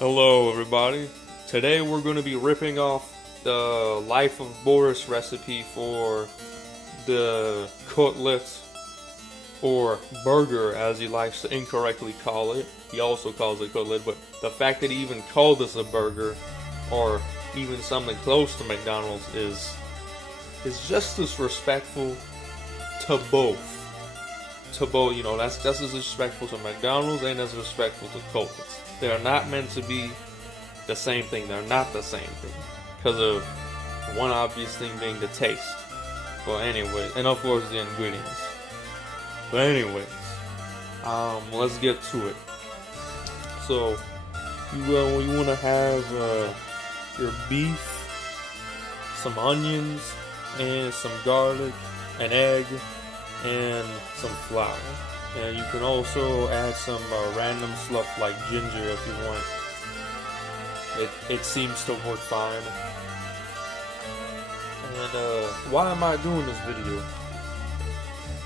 Hello everybody. Today we're going to be ripping off the Life of Boris recipe for the Kotlet, or burger as he likes to incorrectly call it. He also calls it Kotlet, but the fact that he even called this a burger or even something close to McDonald's is just disrespectful to both. You know, that's just as disrespectful to McDonald's and as respectful to Kotlets. They're not meant to be the same thing. They're not the same thing. Because of one obvious thing being the taste. Well, anyway, and of course the ingredients. But anyways, let's get to it. So, you want to have your beef, some onions, and some garlic, an egg, and some flour. And you can also add some random stuff like ginger if you want. It seems to work fine. And why am I doing this video?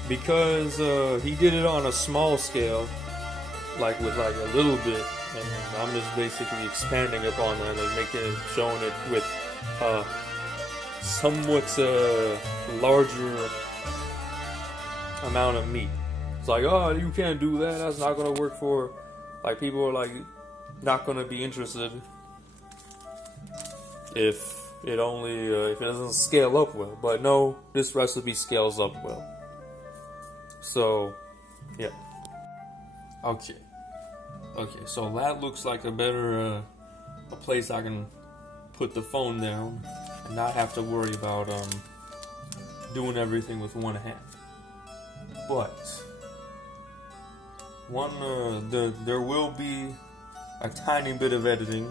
Because he did it on a small scale, like with like a little bit, and I'm just basically expanding upon that, like showing it with somewhat larger amount of meat. It's like, oh, you can't do that. That's not gonna work for, like, people are like not gonna be interested if it doesn't scale up well. But no, this recipe scales up well. So, yeah. Okay. So that looks like a better a place I can put the phone down and not have to worry about doing everything with one hand. But there will be a tiny bit of editing,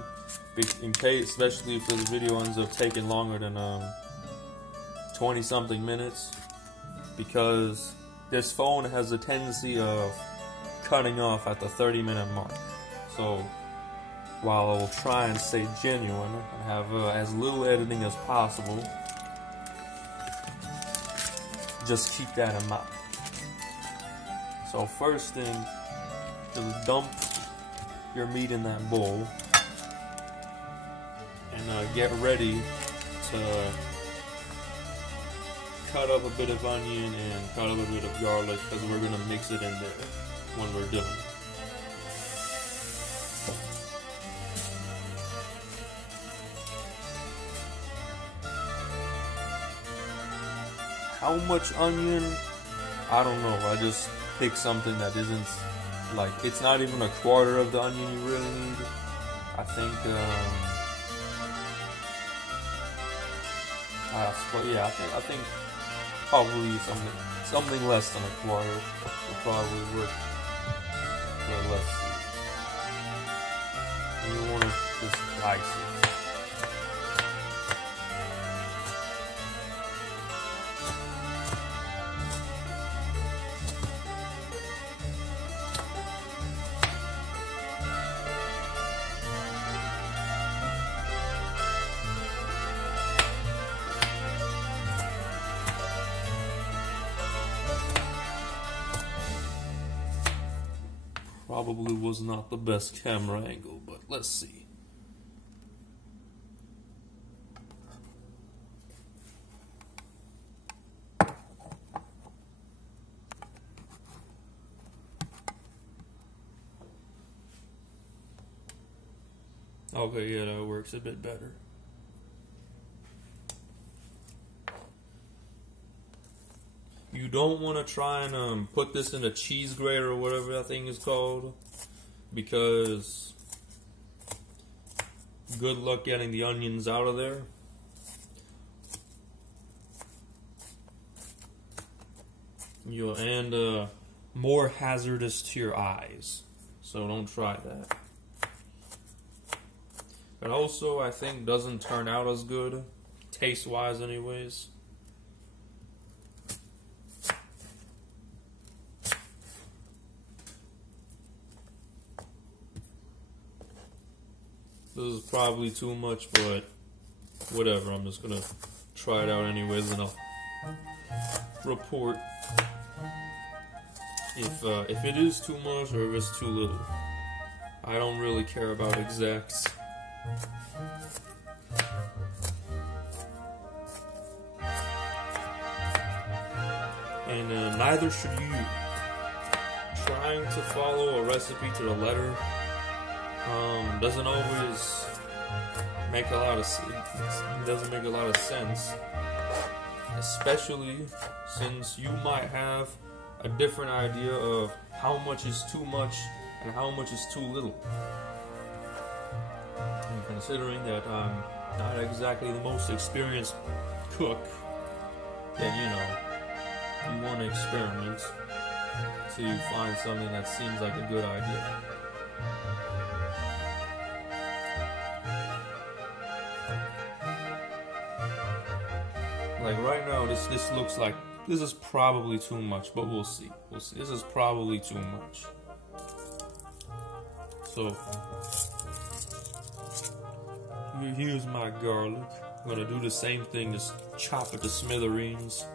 in case, especially if this video ends up taking longer than 20-something minutes, because this phone has a tendency of cutting off at the 30-minute mark. So while I will try and stay genuine and have as little editing as possible, just keep that in mind. So first thing, just dump your meat in that bowl and get ready to cut up a bit of onion and cut up a bit of garlic, because we're going to mix it in there when we're done. How much onion? I don't know. I just pick something that isn't, like, it's not even a quarter of the onion you really need. I think, I think probably something less than a quarter will probably work for less. And you want to just dice it. Probably was not the best camera angle, but let's see. Okay, yeah, that works a bit better. You don't want to try and put this in a cheese grater or whatever that thing is called, because good luck getting the onions out of there. And more hazardous to your eyes, so don't try that. But also, I think doesn't turn out as good, taste-wise anyways. This is probably too much, but whatever. I'm just gonna try it out anyways, and I'll report if it is too much or if it's too little. I don't really care about exacts. And neither should you. Trying to follow a recipe to the letter doesn't always make a lot of doesn't make a lot of sense, especially since you might have a different idea of how much is too much and how much is too little. And considering that I'm not exactly the most experienced cook, then you want to experiment till you find something that seems like a good idea. Like right now, this looks like this is probably too much, but we'll see. We'll see. This is probably too much. So here's my garlic. I'm gonna do the same thing, just chop it to smithereens.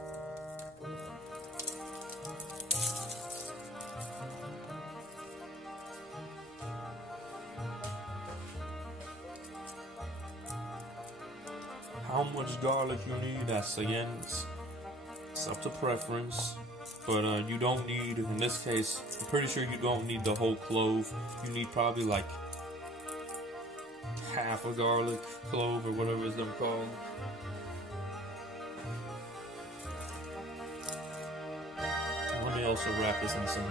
How much garlic you need, that's again, it's up to preference. But you don't need, in this case, I'm pretty sure you don't need the whole clove. You need probably like half a garlic clove or whatever it's them called. Let me also wrap this in some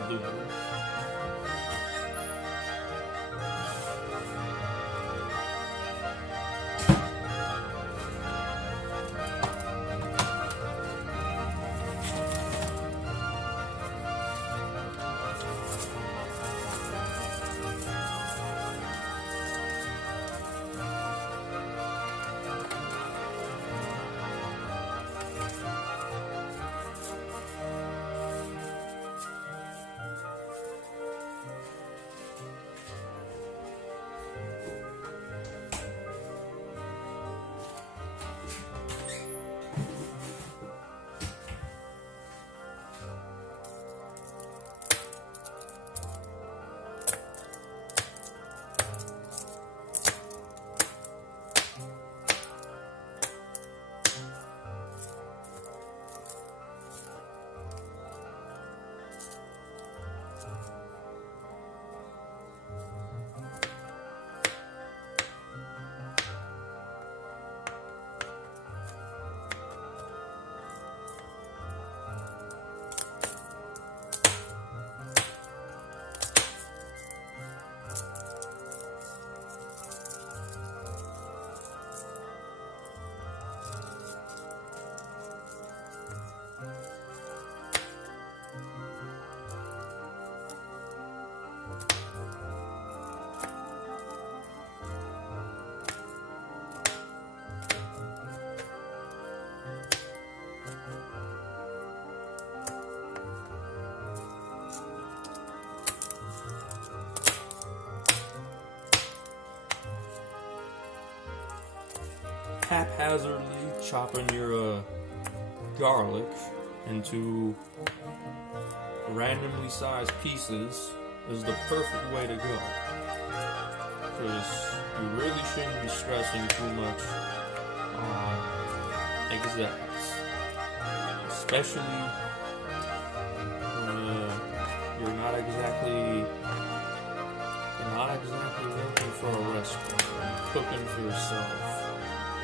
aluminum. Haphazardly chopping your garlic into randomly sized pieces is the perfect way to go, because you really shouldn't be stressing too much on exacts, especially when you're not exactly working for a restaurant, you're cooking for yourself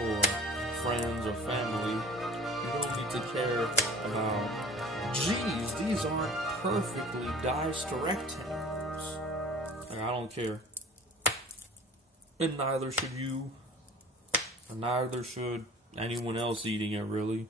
or friends or family. You don't need to care about, geez, these aren't perfectly diced rectangles. Like, I don't care. And neither should you, and neither should anyone else eating it, really.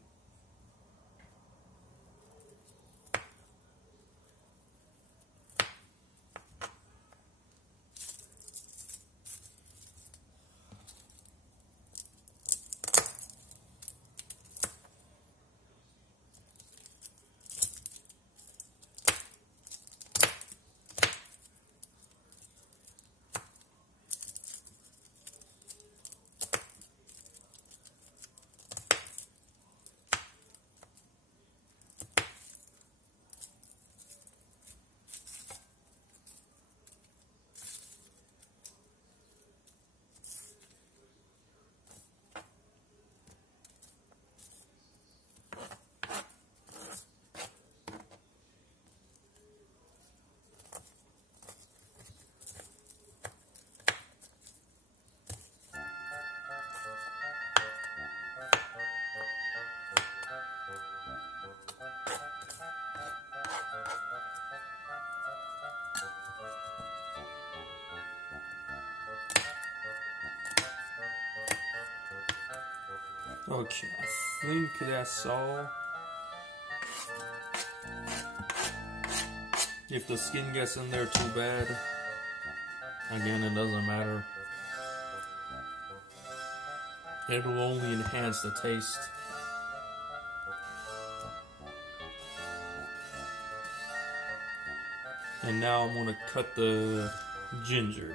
Okay, I think that's all. If the skin gets in there too bad, again, it doesn't matter. It will only enhance the taste. And now I'm gonna cut the ginger.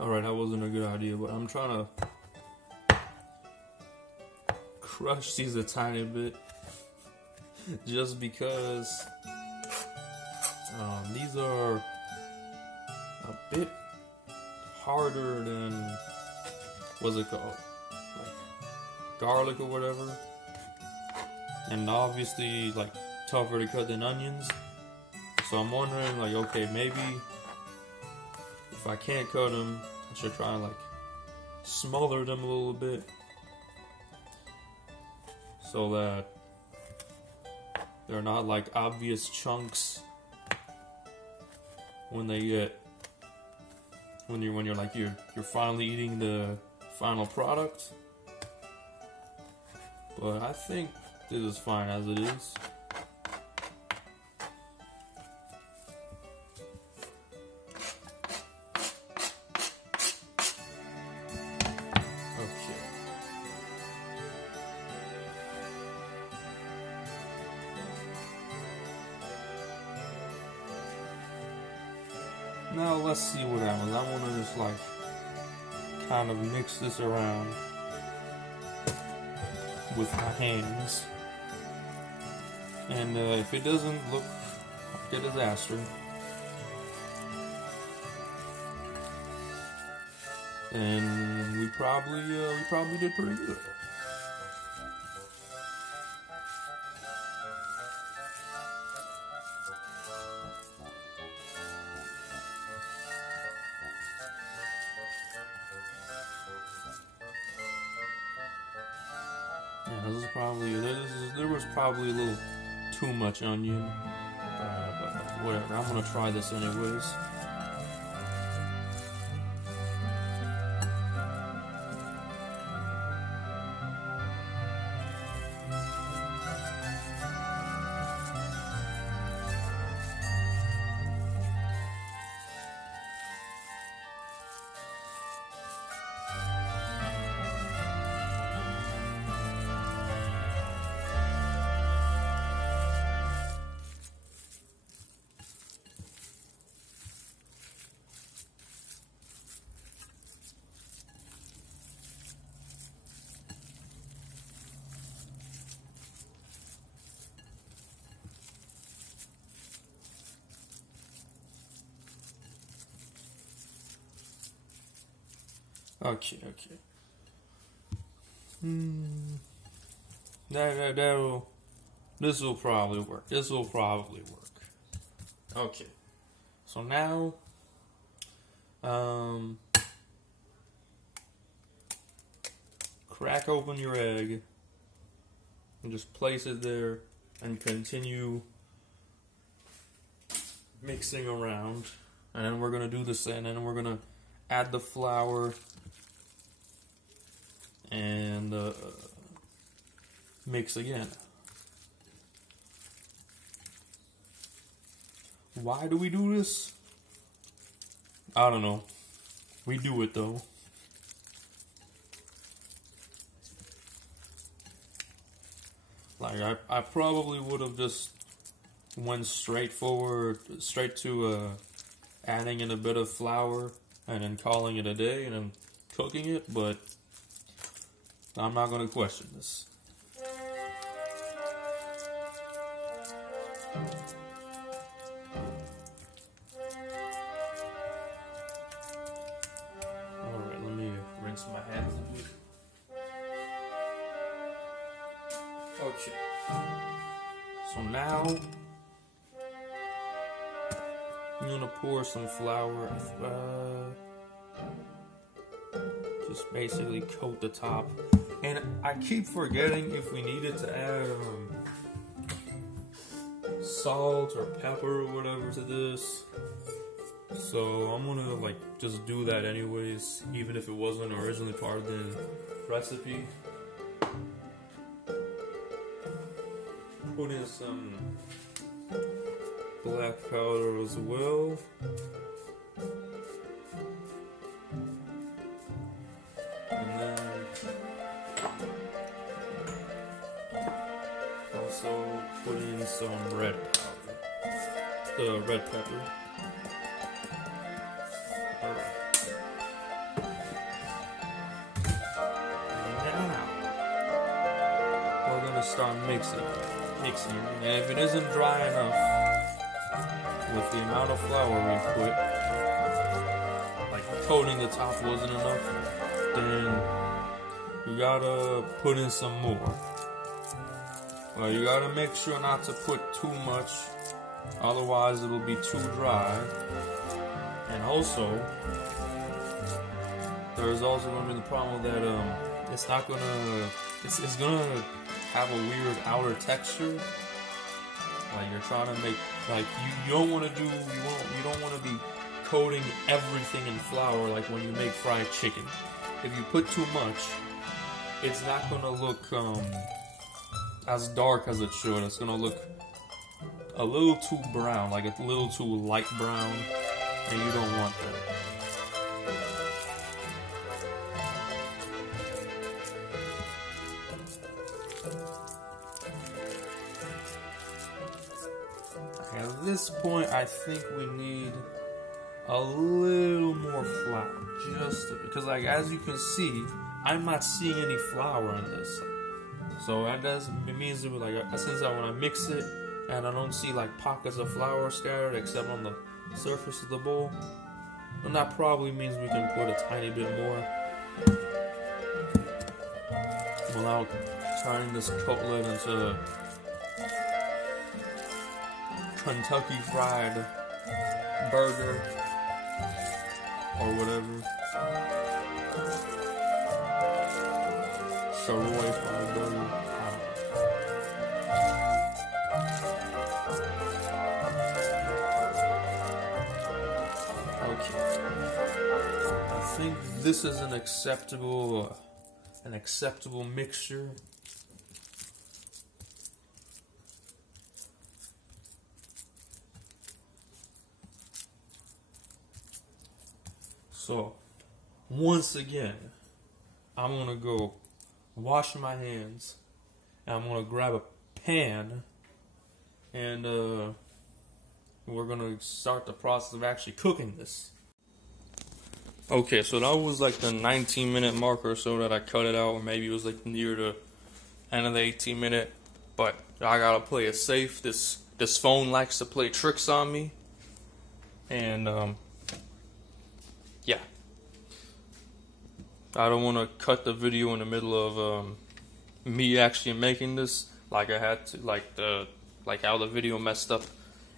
Alright, that wasn't a good idea, but I'm trying to crush these a tiny bit just because these are a bit harder than, what's it called, like garlic or whatever, and obviously like tougher to cut than onions. So I'm wondering, like, okay, maybe if I can't cut them, I should try and like smother them a little bit so that they're not like obvious chunks when you're finally eating the final product. But I think this is fine as it is. Now let's see what happens. I want to just like kind of mix this around with my hands, and if it doesn't look like a disaster, then we probably did pretty good. There was probably a little too much onion, but whatever. I'm gonna try this anyways. Okay. This will probably work. Okay. So now, crack open your egg and just place it there and continue mixing around. And then we're gonna do the same. And then we're gonna add the flour and mix again. Why do we do this? I don't know. We do it though. Like I probably would have just went straight to adding in a bit of flour and then calling it a day and then cooking it, but I'm not gonna question this. Alright, let me rinse my hands a bit. Okay. So now I'm gonna pour some flour. Just basically coat the top. And I keep forgetting if we needed to add salt or pepper or whatever to this. So I'm gonna like just do that anyways, even if it wasn't originally part of the recipe. Put in some black powder as well. And then also put in some red powder. Red pepper. Alright. Now we're gonna start mixing, and if it isn't dry enough with the amount of flour we put, like coating the top wasn't enough, then you gotta put in some more. Well, you gotta make sure not to put too much, otherwise it'll be too dry. And also, there's also gonna be the problem that it's not gonna, it's gonna have a weird outer texture. Like you're trying to make, like you don't want to do, you don't want to be coating everything in flour like when you make fried chicken. If you put too much, it's not gonna look as dark as it should. It's gonna look a little too brown, like a little too light brown, and you don't want that. At this point, I think we need a little more flour, just because, like, as you can see, I'm not seeing any flour in this. So it means that, like, since when I mix it and I don't see like pockets of flour scattered except on the surface of the bowl, then that probably means we can put a tiny bit more without turning this cutlet into Kentucky Fried Burger or whatever. Sharoy Fried Burger. Okay. I think this is an acceptable mixture. So, once again, I'm going to go wash my hands, and I'm going to grab a pan, and we're going to start the process of actually cooking this. Okay, so that was like the 19-minute mark or so that I cut it out, or maybe it was like near the end of the 18-minute, but I got to play it safe. This phone likes to play tricks on me, and yeah. I don't want to cut the video in the middle of me actually making this, like I had to, like how the video messed up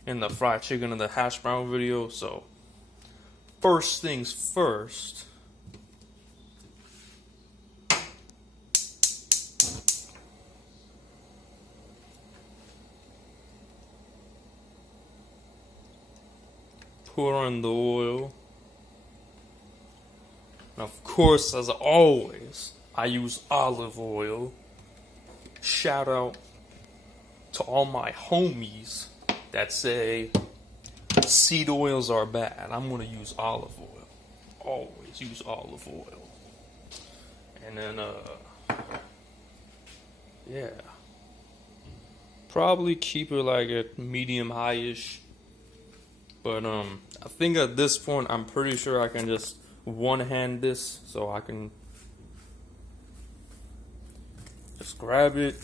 in the fried chicken and the hash brown video. So first things first, pour in the oil. Of course, as always, I use olive oil. Shout out to all my homies that say seed oils are bad. I'm gonna use olive oil. Always use olive oil. And then yeah. Probably keep it like at medium high-ish. But I think at this point I'm pretty sure I can just one-hand this, so I can just grab it,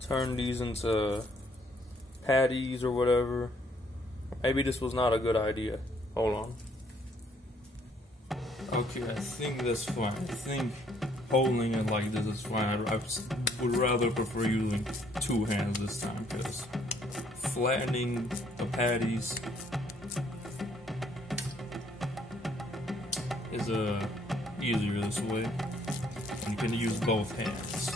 turn these into patties or whatever. Maybe this was not a good idea. Hold on. Okay, I think that's fine. I think holding it like this is fine. I would rather prefer using two hands this time, because flattening the patties is easier this way. You can use both hands.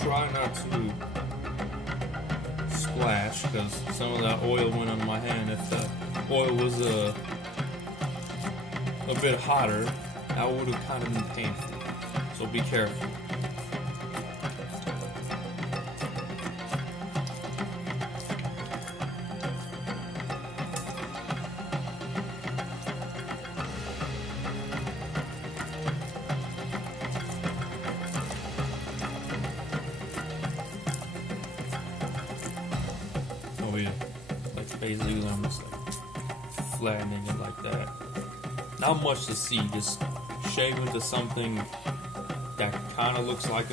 Try not to splash, because some of that oil went on my hand. If the oil was a bit hotter, that would have kind of been painful. So be careful. Oh yeah, like basically I'm just like flattening it like that. Not much to see, just shave into something that kind of looks like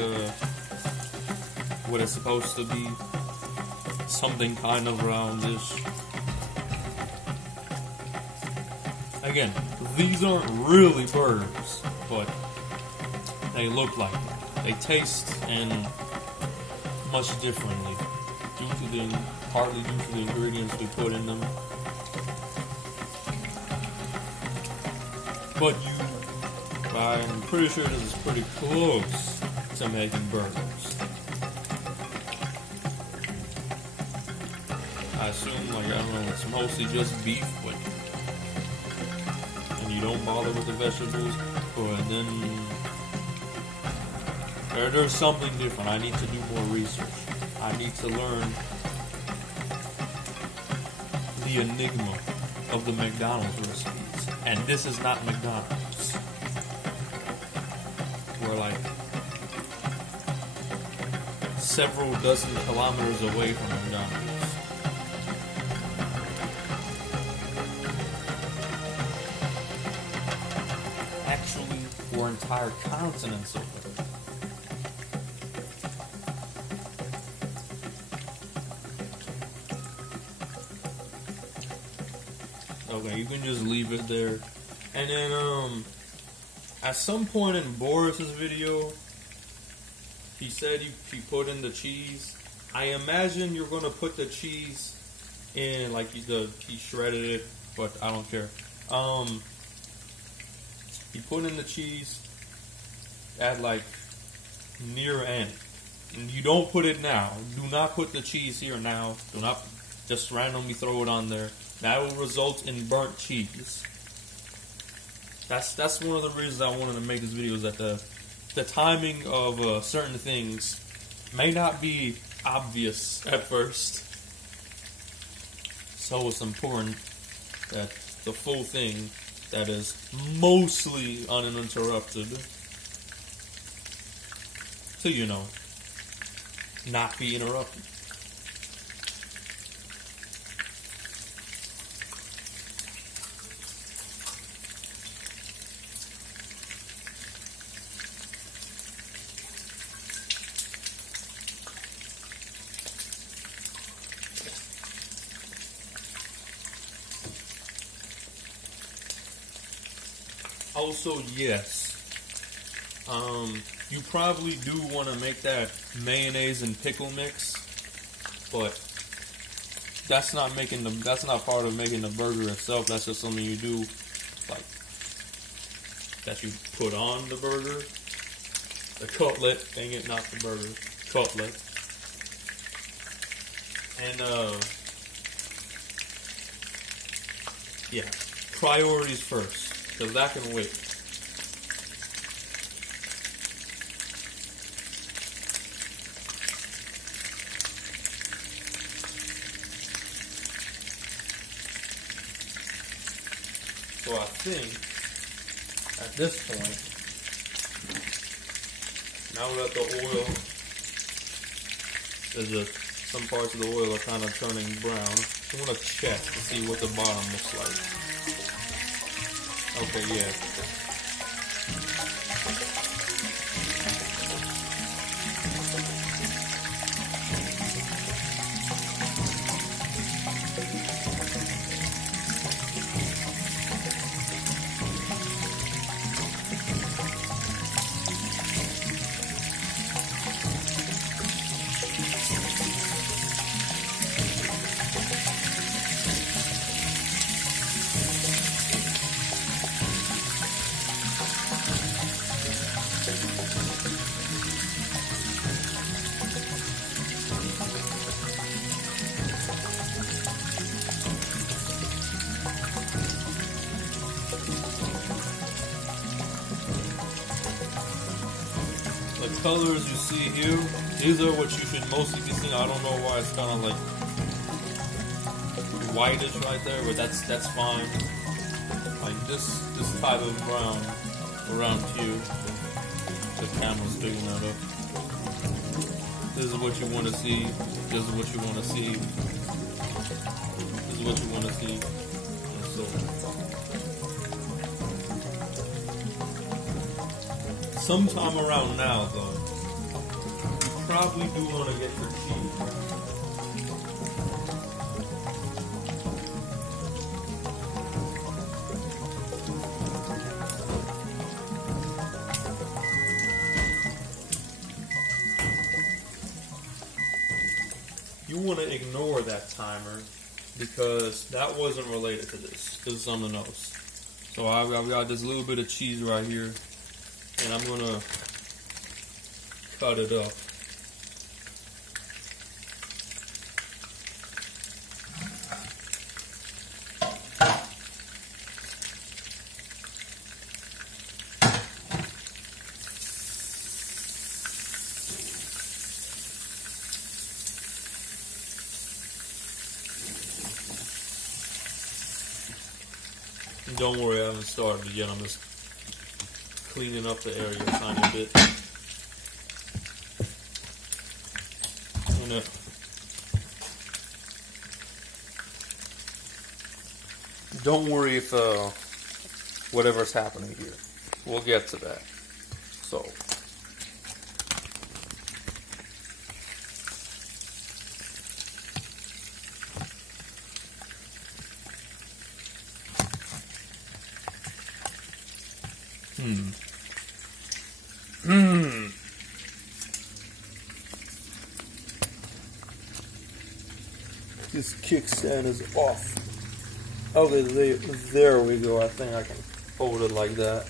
what it's supposed to be. Something kind of roundish. Again, these aren't really burgers, but they look like it. They taste and much differently partly due to the ingredients we put in them. But I'm pretty sure this is pretty close to making burgers. I assume, like, I don't know, it's mostly just beef, and you don't bother with the vegetables, but then there's something different. I need to do more research. I need to learn the enigma of the McDonald's recipes. And this is not McDonald's. We're like several dozen kilometers away from McDonald's. Actually, we're entire continents away. Okay, you can just leave it there. And then, at some point in Boris's video, he said he put in the cheese. I imagine you're gonna put the cheese in, like he shredded it, but I don't care. He put in the cheese at like near end. And you don't put it now. Do not put the cheese here now. Do not just randomly throw it on there. That will result in burnt cheese. That's one of the reasons I wanted to make this video, is that the timing of certain things may not be obvious at first. So it's important that the full thing that is mostly uninterrupted to, not be interrupted. Also, yes, you probably do want to make that mayonnaise and pickle mix, but that's not part of making the burger itself. That's just something you do, like, that you put on the burger. The cutlet, dang it, not the burger. Kotlet. And yeah, priorities first, because that can wait. So I think at this point, now that the oil some parts of the oil are kind of turning brown, I want to check to see what the bottom looks like. Okay, yeah. The colors you see here, these are what you should mostly be seeing. I don't know why it's kind of like whitish right there, but that's fine. Like this type of brown around here. The camera's picking that up. This is what you want to see. This is what you want to see. This is what you want to see. And so sometime around now, though, you probably do want to get your cheese. You want to ignore that timer because that wasn't related to this. This is something else. So I've got this little bit of cheese right here, and I'm gonna cut it up. Don't worry, I haven't started yet. I'm just cleaning up the area a tiny bit. And, don't worry if whatever's happening here. We'll get to that. So. This kickstand is off. Okay, there we go. I think I can hold it like that.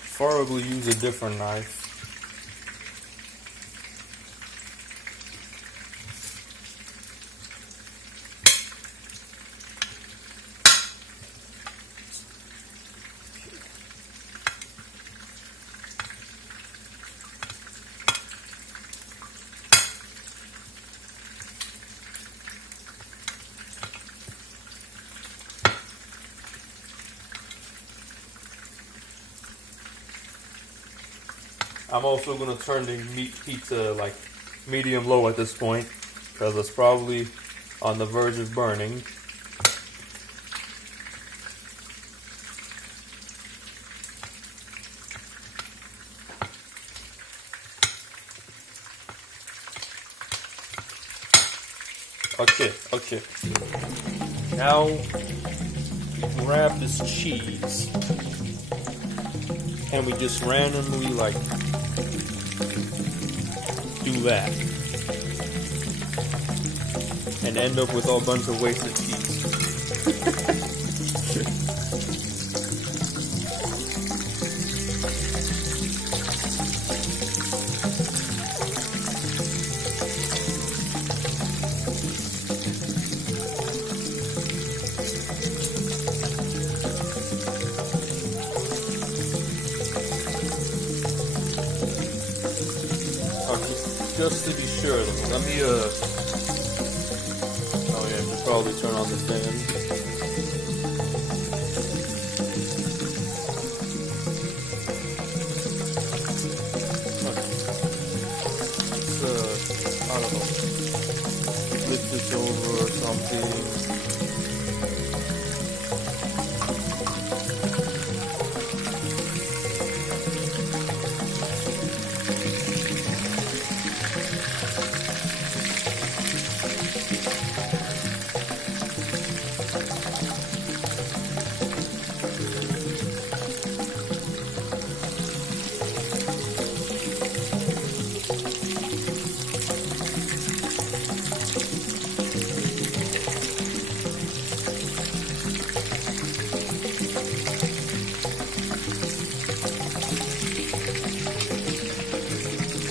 Preferably use a different knife. I'm also going to turn the heat to like medium low at this point because it's probably on the verge of burning. Okay. Now we grab this cheese and we just randomly like do that and end up with a bunch of wasted cheese. Just to be sure, let me, oh yeah, I should probably turn on the fan. Let's, I don't know, flip this over or something.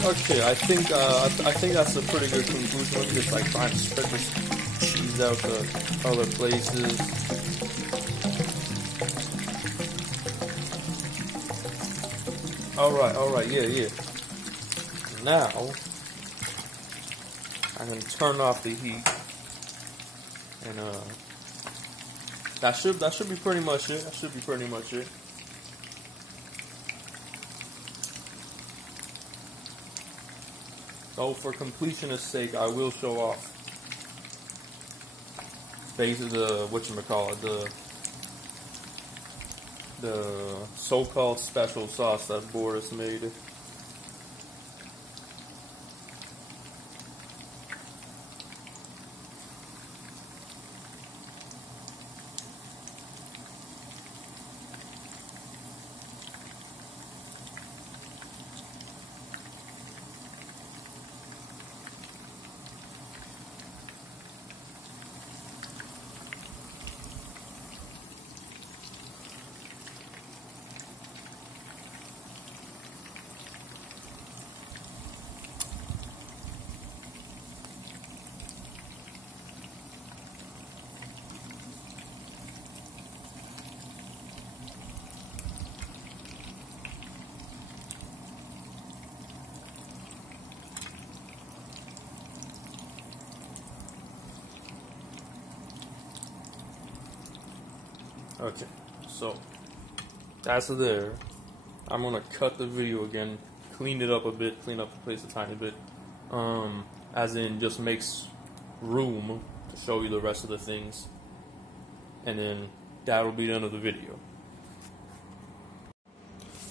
Okay, I think that's a pretty good conclusion. Let me just like try and spread this cheese out to other places. Alright, yeah. Now I'm gonna turn off the heat, and that should be pretty much it. So for completionist sake, I will show off basically the so-called special sauce that Boris made. Okay, so that's there. I'm gonna cut the video again, clean it up a bit, clean up the place a tiny bit, as in just makes room to show you the rest of the things, and then that'll be the end of the video.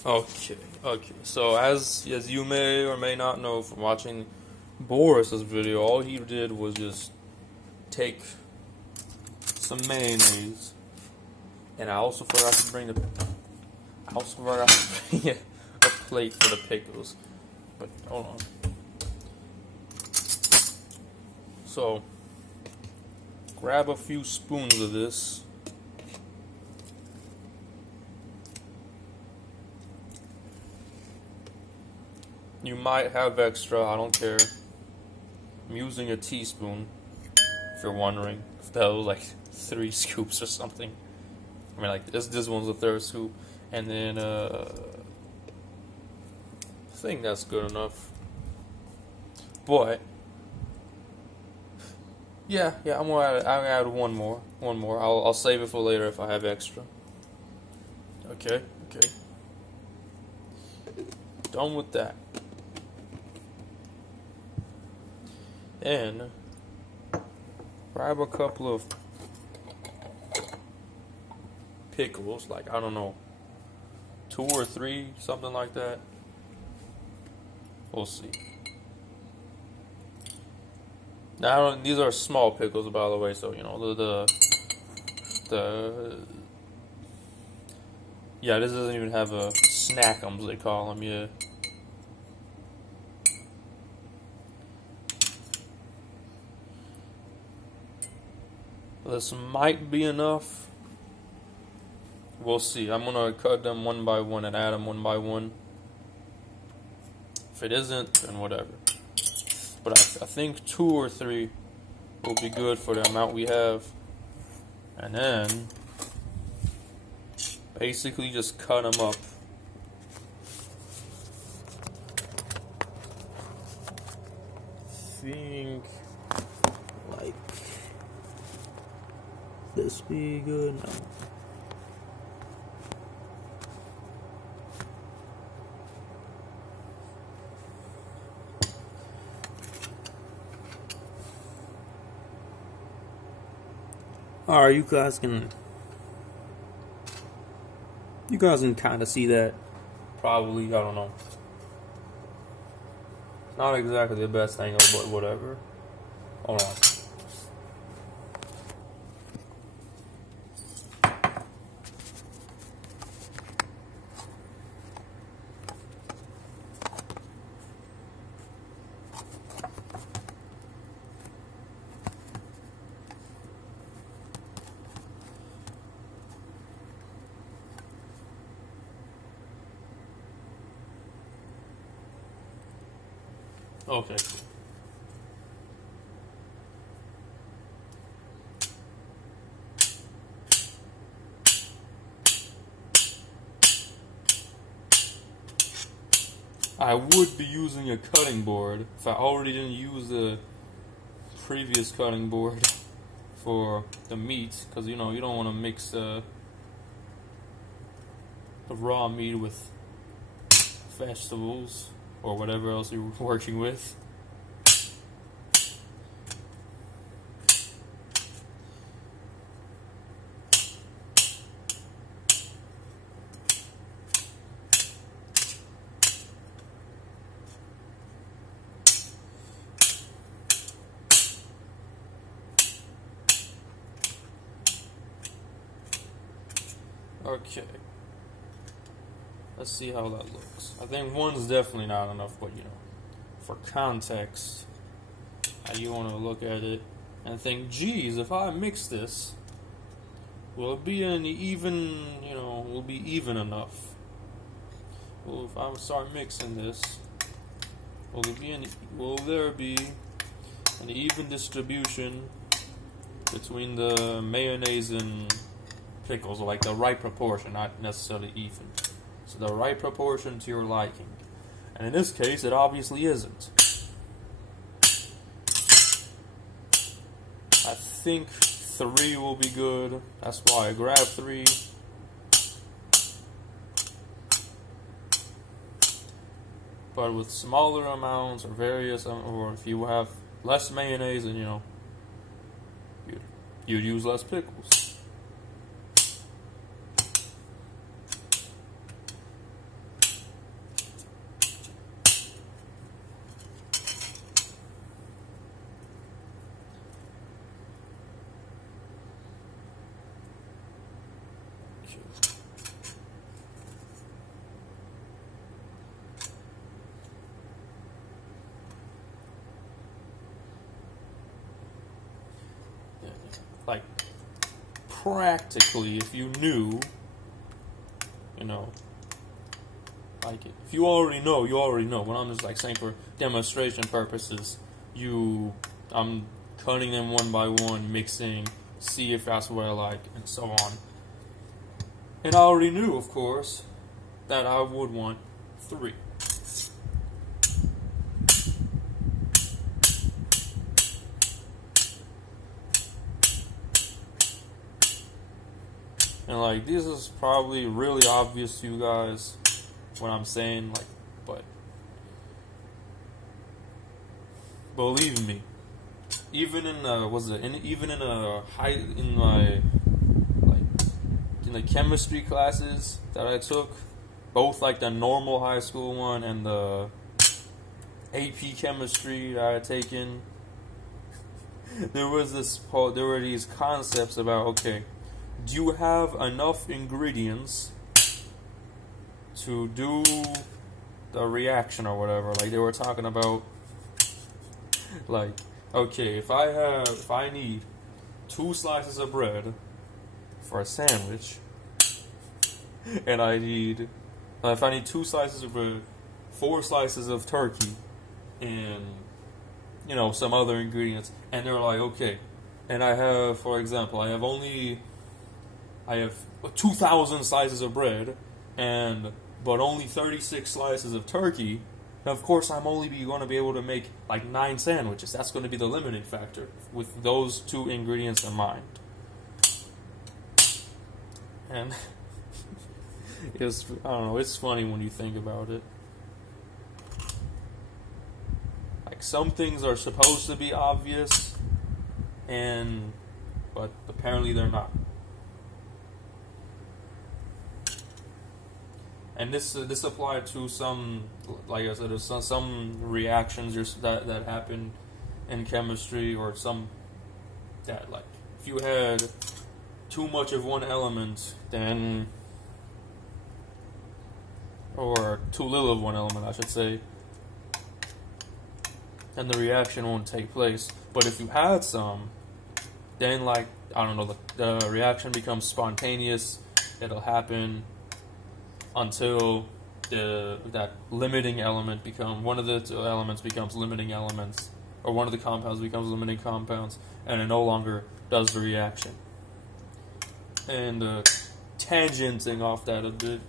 Okay. So as you may or may not know from watching Boris's video, all he did was just take some mayonnaise. And I also forgot to bring a plate for the pickles. But hold on. So grab a few spoons of this. You might have extra, I don't care. I'm using a teaspoon, if you're wondering. If that was like 3 scoops or something. I mean, like, this one's a third scoop. And then, I think that's good enough. But, yeah, I'm gonna add one more. I'll save it for later if I have extra. Okay. Done with that. And grab a couple of pickles, like, I don't know, 2 or 3, something like that. We'll see. Now, these are small pickles, by the way, so, you know, yeah, this doesn't even have a snackums, they call them, yeah. This might be enough. We'll see. I'm gonna cut them one by one and add them one by one. If it isn't, then whatever. But I think 2 or 3 will be good for the amount we have. And then basically just cut them up. Think like this be good? No. Alright, you guys can kind of see that. Probably, I don't know. Not exactly the best angle, but whatever. Hold on. Okay. I would be using a cutting board if I already didn't use the previous cutting board for the meat, because you know you don't want to mix the raw meat with vegetables or whatever else you're working with. Okay. Let's see how that looks. I think one's definitely not enough, but you know, for context, you want to look at it and think, geez, if I mix this, will it be an even, you know, will be even enough? Well, if I start mixing this, will there be an even distribution between the mayonnaise and pickles, or like the right proportion, not necessarily even. So the right proportion to your liking. And in this case, it obviously isn't. I think 3 will be good. That's why I grabbed 3. But with smaller amounts or various, or if you have less mayonnaise, then you know, you'd use less pickles. Like, practically, if you knew, you know, like, if you already know, you already know. When I'm just, like, saying for demonstration purposes, I'm cutting them one by one, mixing, see if that's what I like, and so on. And I already knew, of course, that I would want 3. And like, this is probably really obvious to you guys what I'm saying, like, but believe me, even in the chemistry classes that I took, both like the normal high school one and the AP chemistry that I had taken, there were these concepts about, okay, do you have enough ingredients to do the reaction or whatever? Like, they were talking about, like, okay, if I need 2 slices of bread for a sandwich, and if I need 2 slices of bread, 4 slices of turkey, and some other ingredients, and they're like, okay, and I have, for example, I have 2,000 slices of bread, but only 36 slices of turkey. Now, of course, I'm only going to be able to make like 9 sandwiches. That's going to be the limiting factor with those 2 ingredients in mind. And I don't know, it's funny when you think about it. Like, some things are supposed to be obvious, but apparently they're not. And this applied to some, like I said, some reactions that happen in chemistry, or some that, like, if you had too much of one element, then, or too little of one element, I should say, then the reaction won't take place. But if you had some, then, like, I don't know, the reaction becomes spontaneous. It'll happen until that limiting element one of the 2 elements becomes limiting elements, or one of the compounds becomes limiting compounds, and it no longer does the reaction. And tangenting off that a bit,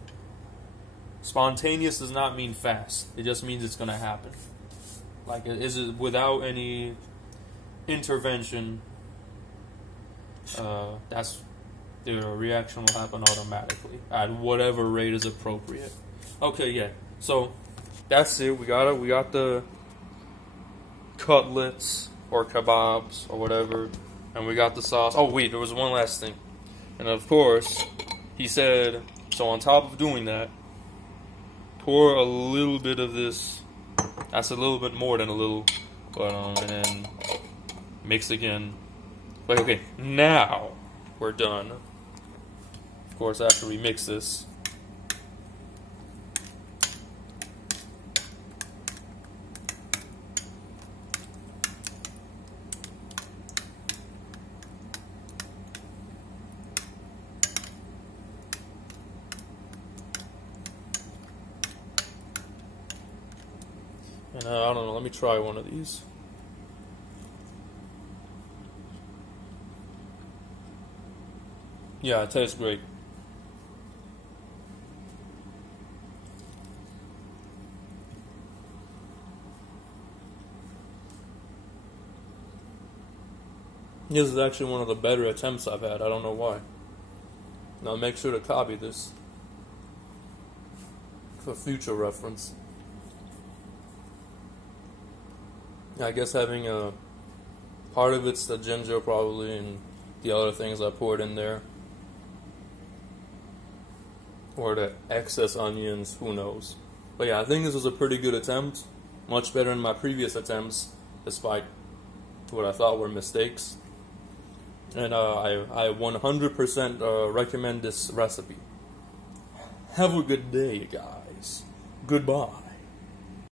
spontaneous does not mean fast. It just means it's going to happen. Like, is it without any intervention? The reaction will happen automatically at whatever rate is appropriate. Okay, yeah. So that's it. We got the cutlets or kebabs or whatever, and we got the sauce. Oh wait, there was one last thing. And of course, he said, so on top of doing that, pour a little bit of this. That's a little bit more than a little, but and then mix again. But okay, now we're done. Of course, after we mix this. And I don't know, let me try one of these. Yeah, it tastes great. This is actually one of the better attempts I've had. I don't know why. Now make sure to copy this for future reference. I guess having a part of it's the ginger probably, and the other things I poured in there, or the excess onions, who knows. But yeah, I think this was a pretty good attempt, much better than my previous attempts, despite what I thought were mistakes. And I 100% recommend this recipe. Have a good day, guys. Goodbye.